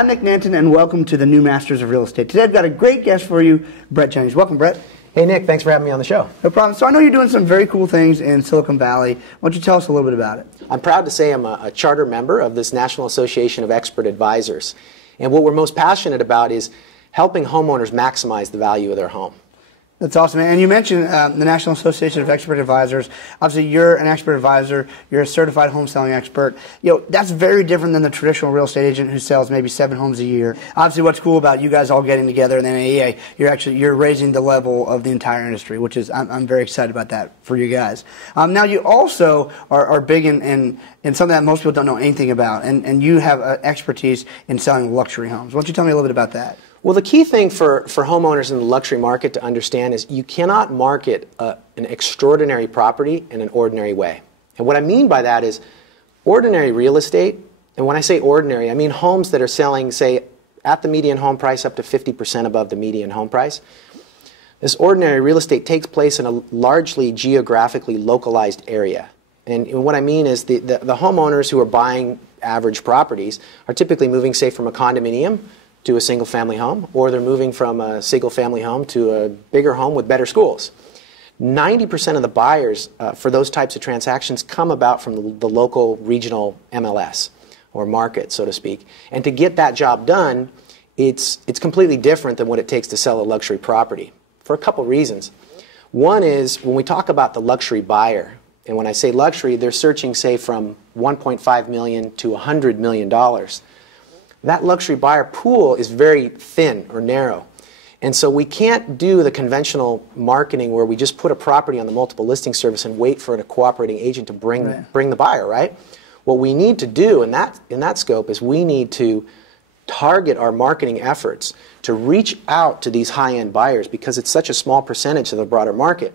I'm Nick Nanton, and welcome to the New Masters of Real Estate. Today I've got a great guest for you, Brett Jennings. Welcome, Brett. Hey, Nick. Thanks for having me on the show. No problem. So I know you're doing some very cool things in Silicon Valley. Why don't you tell us a little bit about it? I'm proud to say I'm a charter member of this National Association of Expert Advisors. And what we're most passionate about is helping homeowners maximize the value of their home. That's awesome. And you mentioned the National Association of Expert Advisors. Obviously, you're an expert advisor. You're a certified home selling expert. You know, that's very different than the traditional real estate agent who sells maybe 7 homes a year. Obviously, what's cool about you guys all getting together in the NAEA, you're raising the level of the entire industry, which is I'm very excited about that for you guys. Now, you also are big in something that most people don't know anything about, and you have expertise in selling luxury homes. Why don't you tell me a little bit about that? Well, the key thing for homeowners in the luxury market to understand is you cannot market an extraordinary property in an ordinary way. And what I mean by that is ordinary real estate, and when I say ordinary, I mean homes that are selling, say, at the median home price up to 50% above the median home price. This ordinary real estate takes place in a largely geographically localized area. And what I mean is the homeowners who are buying average properties are typically moving, say, from a condominium to a single-family home, or they're moving from a single-family home to a bigger home with better schools. 90% of the buyers for those types of transactions come about from the local regional MLS, or market, so to speak. And to get that job done, it's completely different than what it takes to sell a luxury property, for a couple reasons. One is, when we talk about the luxury buyer, and when I say luxury, they're searching, say, from $1.5 million to $100 million. That luxury buyer pool is very thin or narrow. And so we can't do the conventional marketing where we just put a property on the multiple listing service and wait for a cooperating agent to bring the buyer, right? What we need to do in that scope is we need to target our marketing efforts to reach out to these high-end buyers because it's such a small percentage of the broader market.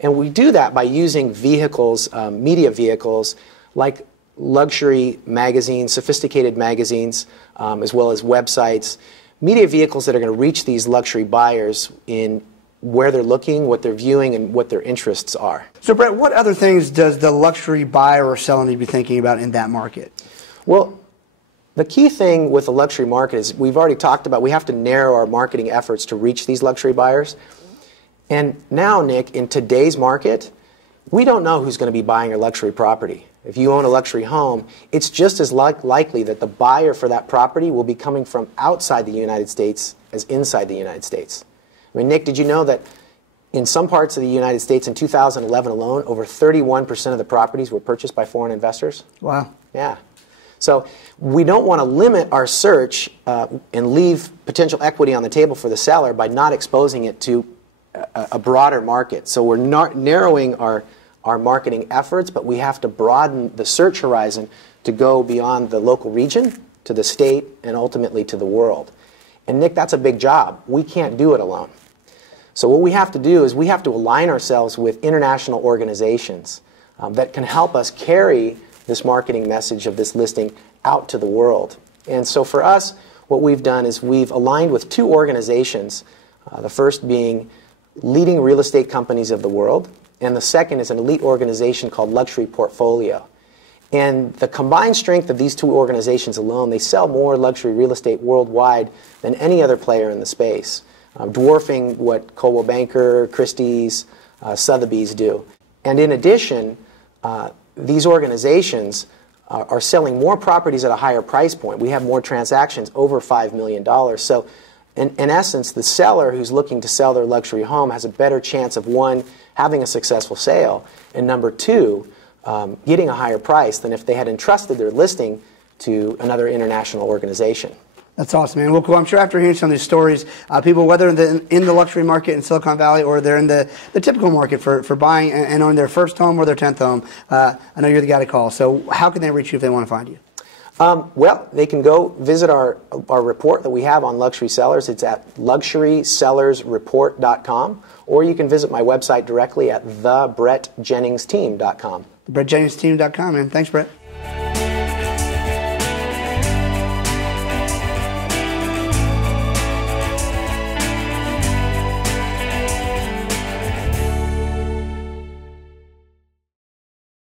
And we do that by using vehicles, media vehicles, like luxury magazines, sophisticated magazines, as well as websites, media vehicles that are going to reach these luxury buyers in where they're looking, what they're viewing, and what their interests are. So, Brett, what other things does the luxury buyer or seller need to be thinking about in that market? Well, the key thing with the luxury market is we've already talked about we have to narrow our marketing efforts to reach these luxury buyers. And now, Nick, in today's market, we don't know who's going to be buying your luxury property. If you own a luxury home, it's just as likely that the buyer for that property will be coming from outside the United States as inside the United States. I mean, Nick, did you know that in some parts of the United States in 2011 alone, over 31% of the properties were purchased by foreign investors? Wow. Yeah. So we don't want to limit our search and leave potential equity on the table for the seller by not exposing it to a broader market. So we're not narrowing our marketing efforts, but we have to broaden the search horizon to go beyond the local region, to the state, and ultimately to the world. And Nick, that's a big job. We can't do it alone. So what we have to do is we have to align ourselves with international organizations that can help us carry this marketing message of this listing out to the world. And so for us, what we've done is we've aligned with 2 organizations, the first being Leading Real Estate Companies of the World, and the second is an elite organization called Luxury Portfolio. And the combined strength of these 2 organizations alone, they sell more luxury real estate worldwide than any other player in the space, dwarfing what Coldwell Banker, Christie's, Sotheby's do. And in addition, these organizations are selling more properties at a higher price point. We have more transactions over $5 million. So in essence, the seller who's looking to sell their luxury home has a better chance of, 1, having a successful sale, and number 2, getting a higher price than if they had entrusted their listing to another international organization. That's awesome, man. Well, cool. I'm sure after hearing some of these stories, people, whether in the luxury market in Silicon Valley or they're in the typical market for buying and owning their first home or their 10th home, I know you're the guy to call. So how can they reach you if they want to find you? Well, they can go visit our report that we have on luxury sellers. It's at luxurysellersreport.com, or you can visit my website directly at thebrettjenningsteam.com. thebrettjenningsteam.com, man. Thanks, Brett.